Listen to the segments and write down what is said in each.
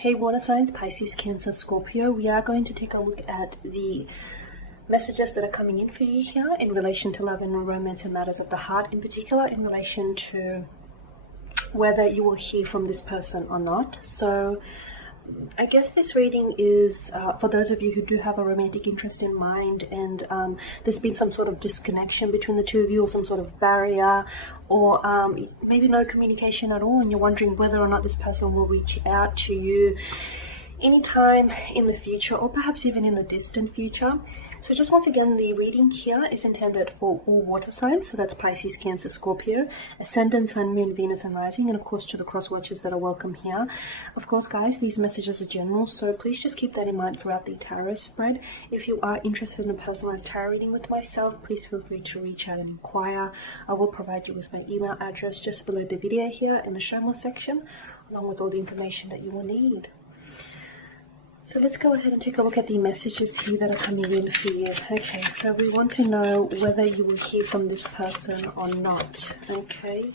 Hey water signs, Pisces, Cancer, Scorpio. We are going to take a look at the messages that are coming in for you here in relation to love and romance and matters of the heart, in particular in relation to whether you will hear from this person or not. So I guess this reading is for those of you who do have a romantic interest in mind, and there's been some sort of disconnection between the two of you, or some sort of barrier, or maybe no communication at all, and you're wondering whether or not this person will reach out to you anytime in the future, or perhaps even in the distant future. So just once again, the reading here is intended for all water signs, so that's Pisces, Cancer, Scorpio, Ascendant, Sun, Moon, Venus and Rising, and of course to the cross watchers that are welcome here. Of course guys, these messages are general, so please just keep that in mind throughout the tarot spread. If you are interested in a personalized tarot reading with myself, please feel free to reach out and inquire. I will provide you with my email address just below the video here in the show more section, along with all the information that you will need. So let's go ahead and take a look at the messages here that are coming in for you. Okay, so we want to know whether you will hear from this person or not. Okay,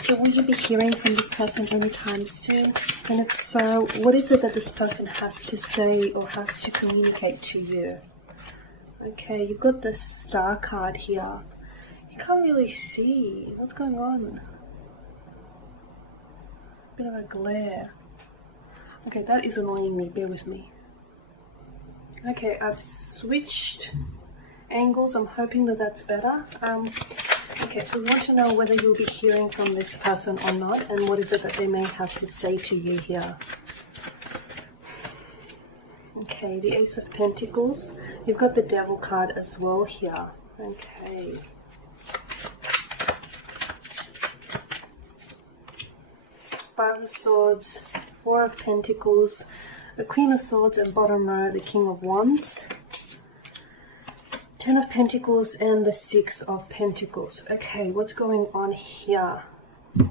so will you be hearing from this person anytime soon? And if so, what is it that this person has to say or has to communicate to you? Okay, you've got the Star card here. You can't really see what's going on. Bit of a glare. Okay, that is annoying me, bear with me. Okay, I've switched angles, I'm hoping that that's better. Okay, so we want to know whether you'll be hearing from this person or not, and what is it that they may have to say to you here. Okay, the Ace of Pentacles. You've got the Devil card as well here. Okay. Five of Swords, Four of Pentacles, the Queen of Swords, and bottom row, the King of Wands, Ten of Pentacles, and the Six of Pentacles. Okay, what's going on here,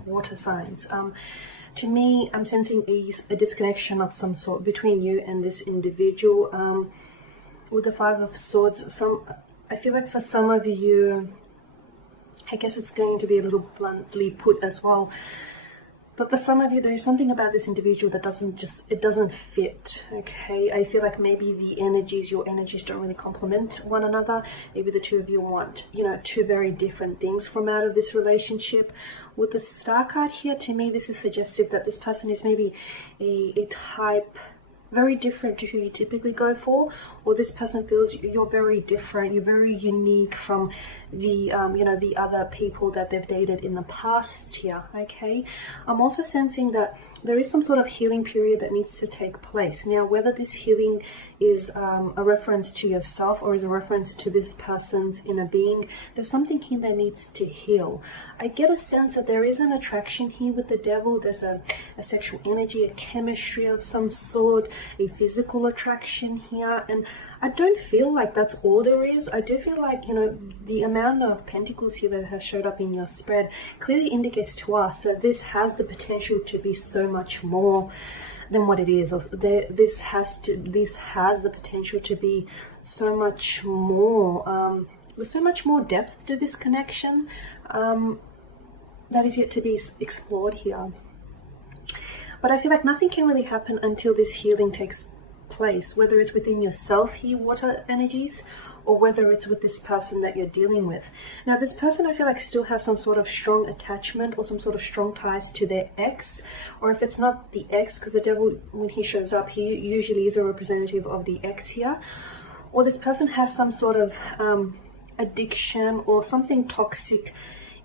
water signs? To me, I'm sensing a disconnection of some sort between you and this individual. With the Five of Swords, I feel like for some of you, I guess it's going to be a little bluntly put as well, but for some of you, there is something about this individual that doesn't fit, okay? I feel like maybe your energies don't really complement one another. Maybe the two of you want, two very different things from out of this relationship. With the Star card here, to me, this is suggestive that this person is maybe a type very different to who you typically go for, or this person feels you're very different, you're very unique from the the other people that they've dated in the past here. Okay, I'm also sensing that there is some sort of healing period that needs to take place. Now, whether this healing is a reference to yourself or is a reference to this person's inner being, there's something here that needs to heal. I get a sense that there is an attraction here with the Devil. There's a sexual energy, a chemistry of some sort, a physical attraction here, and I don't feel like that's all there is. I do feel like, the amount of Pentacles here that has showed up in your spread clearly indicates to us that this has the potential to be so much more than what it is. This has the potential to be so much more, with so much more depth to this connection that is yet to be explored here. But I feel like nothing can really happen until this healing takes place, whether it's within yourself here, water energies, or whether it's with this person that you're dealing with. Now, this person, I feel like, still has some sort of strong attachment or some sort of strong ties to their ex, or if it's not the ex, because the Devil, when he shows up, he usually is a representative of the ex here, or this person has some sort of addiction or something toxic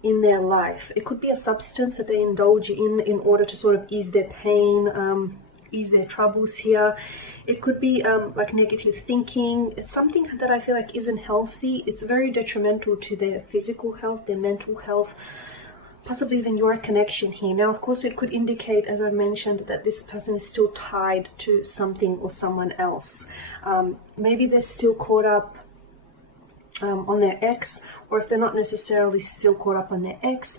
in their life. It could be a substance that they indulge in order to sort of ease their pain, ease their troubles here. It could be like negative thinking. It's something that I feel like isn't healthy. It's very detrimental to their physical health, their mental health, possibly even your connection here. Now, of course, it could indicate, as I mentioned, that this person is still tied to something or someone else. Maybe they're still caught up on their ex, or if they're not necessarily still caught up on their ex,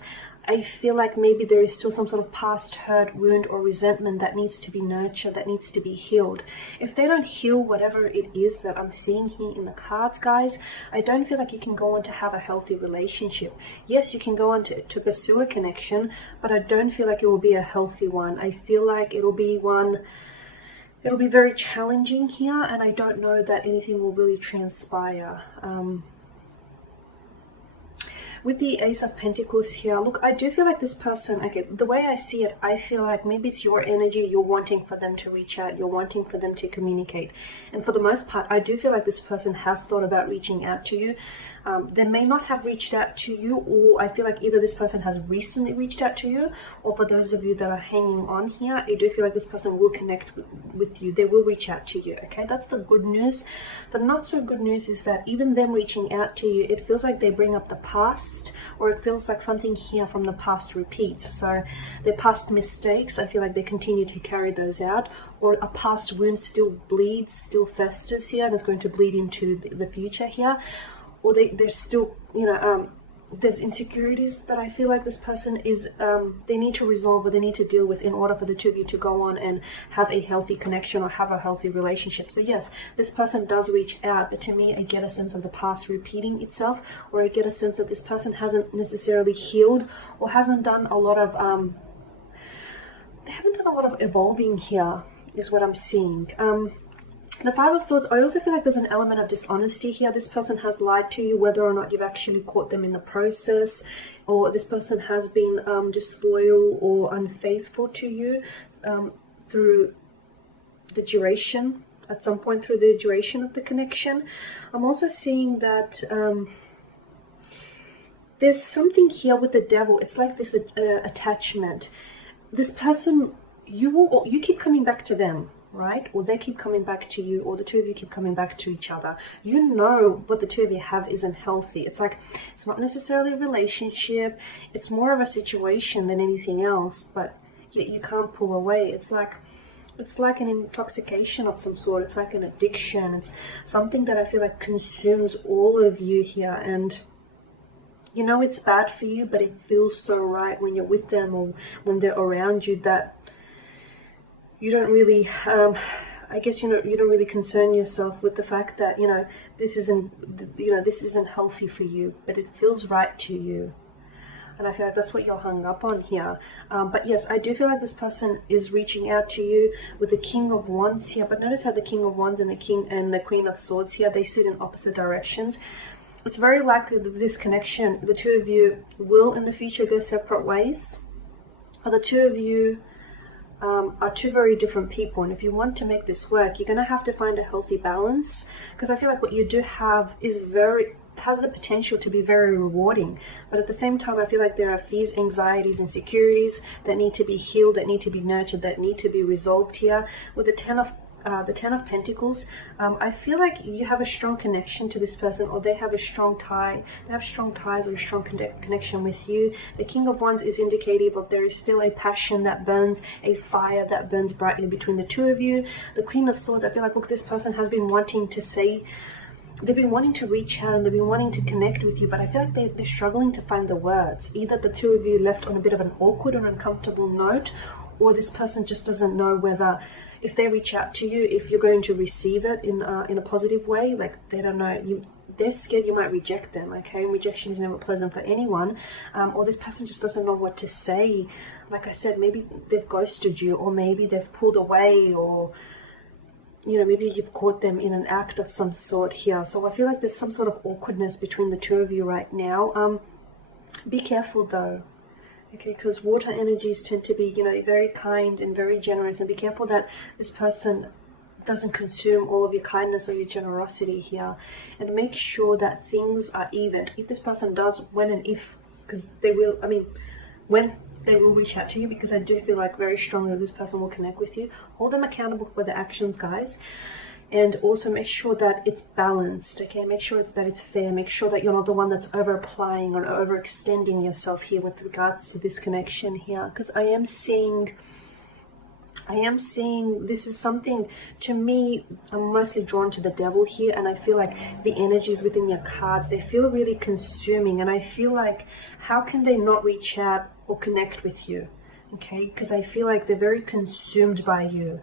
I feel like maybe there is still some sort of past hurt, wound, or resentment that needs to be nurtured, that needs to be healed. If they don't heal whatever it is that I'm seeing here in the cards, guys, I don't feel like you can go on to have a healthy relationship. Yes, you can go on to pursue a connection, but I don't feel like it will be a healthy one. I feel like it'll be very challenging here, and I don't know that anything will really transpire. With the Ace of Pentacles here, look, I do feel like this person, okay, the way I see it, I feel like maybe it's your energy, you're wanting for them to reach out, you're wanting for them to communicate. And for the most part, I do feel like this person has thought about reaching out to you. They may not have reached out to you, or I feel like either this person has recently reached out to you, or for those of you that are hanging on here, I do feel like this person will connect with you. They will reach out to you, okay? That's the good news. The not so good news is that even them reaching out to you, it feels like they bring up the past, or it feels like something here from the past repeats. So their past mistakes, I feel like they continue to carry those out, or a past wound still bleeds, still festers here, and it's going to bleed into the future here. Or there's still, there's insecurities that I feel like this person is, they need to resolve, or they need to deal with in order for the two of you to go on and have a healthy connection or have a healthy relationship. So yes, this person does reach out, but to me, I get a sense of the past repeating itself, or I get a sense that this person hasn't necessarily healed, or hasn't done a lot of, they haven't done a lot of evolving here, is what I'm seeing. The Five of Swords, I also feel like there's an element of dishonesty here. This person has lied to you, whether or not you've actually caught them in the process, or this person has been disloyal or unfaithful to you through the duration, at some point through the duration of the connection. I'm also seeing that there's something here with the Devil. It's like this attachment. This person, you keep coming back to them, right? Or they keep coming back to you, or the two of you keep coming back to each other. You know what the two of you have isn't healthy. It's like, it's not necessarily a relationship, it's more of a situation than anything else, but yet you can't pull away. It's like an intoxication of some sort. It's like an addiction. It's something that I feel like consumes all of you here, and you know it's bad for you, but it feels so right when you're with them or when they're around you, that you don't really, I guess, you don't really concern yourself with the fact that, this isn't healthy for you, but it feels right to you. And I feel like that's what you're hung up on here. But yes, I do feel like this person is reaching out to you with the King of Wands here. But notice how the King of Wands and the King and the Queen of Swords here, they sit in opposite directions. It's very likely that this connection, the two of you will in the future go separate ways. Or the two of you are two very different people, and if you want to make this work, you're going to have to find a healthy balance, because I feel like what you do have has the potential to be very rewarding, but at the same time I feel like there are fears, anxieties, insecurities that need to be healed, that need to be nurtured, that need to be resolved here. With the Ten of Pentacles, I feel like you have a strong connection to this person, or they have a strong tie. They have strong ties or a strong connection with you. The King of Wands is indicative of there is still a passion that burns, a fire that burns brightly between the two of you. The Queen of Swords, I feel like, look, this person has been wanting to say, they've been wanting to reach out and they've been wanting to connect with you, but I feel like they're struggling to find the words. Either the two of you left on a bit of an awkward or uncomfortable note, or this person just doesn't know whether, if they reach out to you, if you're going to receive it in a positive way. Like, they don't know, they're scared you might reject them, okay? And rejection is never pleasant for anyone. Or this person just doesn't know what to say. Like I said, maybe they've ghosted you, or maybe they've pulled away, or maybe you've caught them in an act of some sort here. So I feel like there's some sort of awkwardness between the two of you right now. Be careful though. Okay, because water energies tend to be, very kind and very generous, and be careful that this person doesn't consume all of your kindness or your generosity here, and make sure that things are even. If this person does, when and if, because they will, when they will reach out to you, because I do feel like very strongly this person will connect with you, hold them accountable for their actions, guys. And also make sure that it's balanced, okay? Make sure that it's fair. Make sure that you're not the one that's over-applying or overextending yourself here with regards to this connection here. Because I am seeing this is something, to me, I'm mostly drawn to the Devil here, and I feel like the energies within your cards, they feel really consuming, and I feel like, how can they not reach out or connect with you, okay? Because I feel like they're very consumed by you.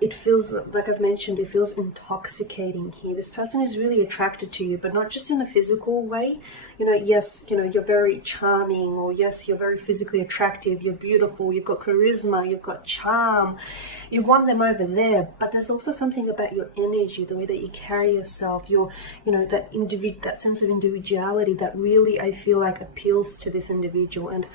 It feels, like I've mentioned, it feels intoxicating here. This person is really attracted to you, but not just in a physical way. You know, yes, you know, you're very charming, or yes, you're very physically attractive, you're beautiful, you've got charisma, you've got charm. You want them over there, but there's also something about your energy, the way that you carry yourself, your, you know, that sense of individuality that really, I feel like, appeals to this individual. And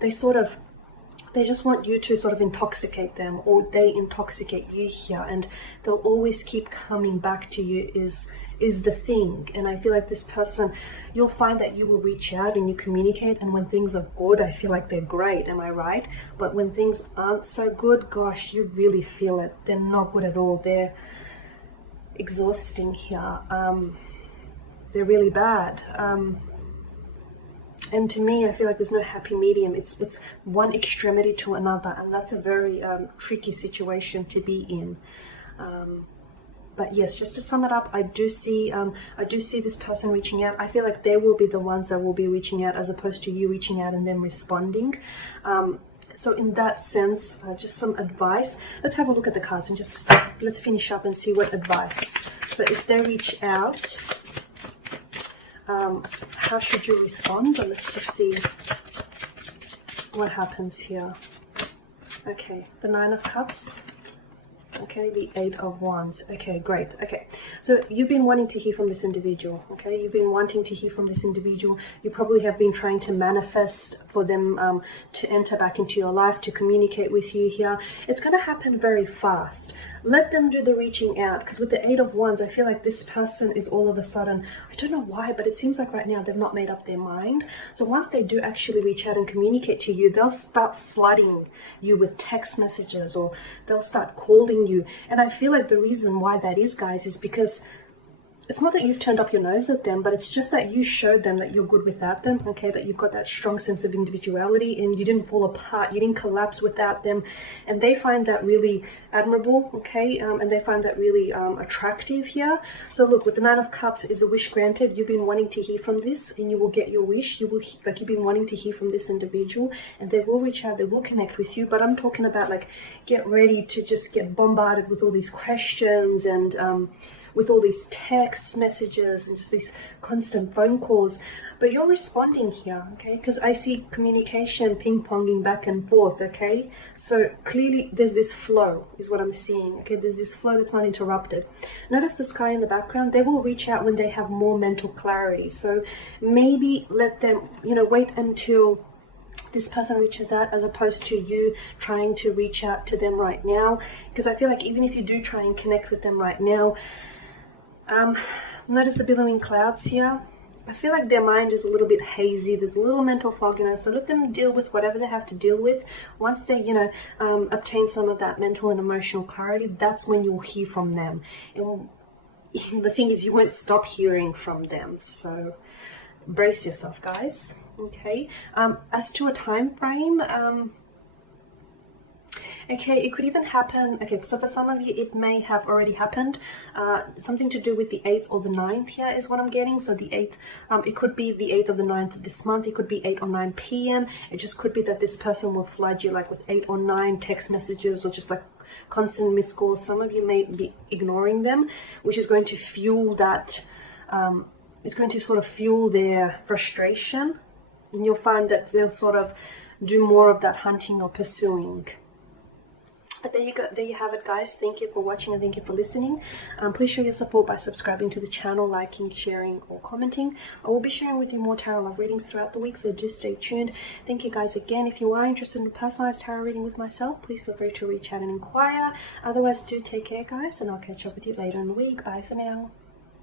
they just want you to sort of intoxicate them, or they intoxicate you here, and they'll always keep coming back to you is the thing. And I feel like this person, you'll find that you will reach out and you communicate, and when things are good, I feel like they're great, am I right? But when things aren't so good, gosh, you really feel it. They're not good at all. They're exhausting here. They're really bad. And to me, I feel like there's no happy medium. It's one extremity to another, and that's a very tricky situation to be in. But yes, just to sum it up, I do see this person reaching out. I feel like they will be the ones that will be reaching out, as opposed to you reaching out and them responding. So in that sense, just some advice. Let's have a look at the cards and just let's finish up and see what advice. So if they reach out, how should you respond? But let's just see what happens here. Okay, the Nine of Cups. Okay, the Eight of Wands. Okay, great. Okay, so you've been wanting to hear from this individual. Okay, you've been wanting to hear from this individual. You probably have been trying to manifest for them to enter back into your life, to communicate with you here. It's going to happen very fast. Let them do the reaching out, because with the Eight of Wands, I feel like this person is all of a sudden, I don't know why, but it seems like right now they've not made up their mind. So once they do actually reach out and communicate to you, they'll start flooding you with text messages, or they'll start calling you. And I feel like the reason why that is, guys, is because it's not that you've turned up your nose at them, but it's just that you showed them that you're good without them, okay? That you've got that strong sense of individuality, and you didn't fall apart, you didn't collapse without them. And they find that really admirable, okay? And they find that really attractive here. So look, with the Nine of Cups is a wish granted. You've been wanting to hear from this, and you will get your wish. You will, like, you've been wanting to hear from this individual, and they will reach out, they will connect with you. But I'm talking about, like, get ready to just get bombarded with all these questions, and with all these text messages and just these constant phone calls. But you're responding here, okay? Because I see communication ping-ponging back and forth, okay? So clearly there's this flow, is what I'm seeing, okay? There's this flow that's not interrupted. Notice the sky in the background. They will reach out when they have more mental clarity. So maybe let them, you know, wait until this person reaches out, as opposed to you trying to reach out to them right now. Because I feel like even if you do try and connect with them right now, notice the billowing clouds here. I feel like their mind is a little bit hazy. There's a little mental fogginess. So let them deal with whatever they have to deal with. Once they, you know, obtain some of that mental and emotional clarity, that's when you'll hear from them. And the thing is, you won't stop hearing from them. So brace yourself, guys. Okay. As to a time frame, okay, it could even happen. Okay, so for some of you, it may have already happened. Something to do with the 8th or the 9th here is what I'm getting. So the 8th, it could be the 8th or the 9th of this month. It could be 8 or 9 p.m. It just could be that this person will flood you like with 8 or 9 text messages, or just like constant missed calls. Some of you may be ignoring them, which is going to fuel that. It's going to sort of fuel their frustration, and you'll find that they'll sort of do more of that hunting or pursuing. But there you go, there you have it, guys. Thank you for watching, and thank you for listening. Please show your support by subscribing to the channel, liking, sharing, or commenting. I will be sharing with you more tarot love readings throughout the week, so do stay tuned. Thank you, guys, again. If you are interested in a personalized tarot reading with myself, please feel free to reach out and inquire. Otherwise, do take care, guys, and I'll catch up with you later in the week. Bye for now.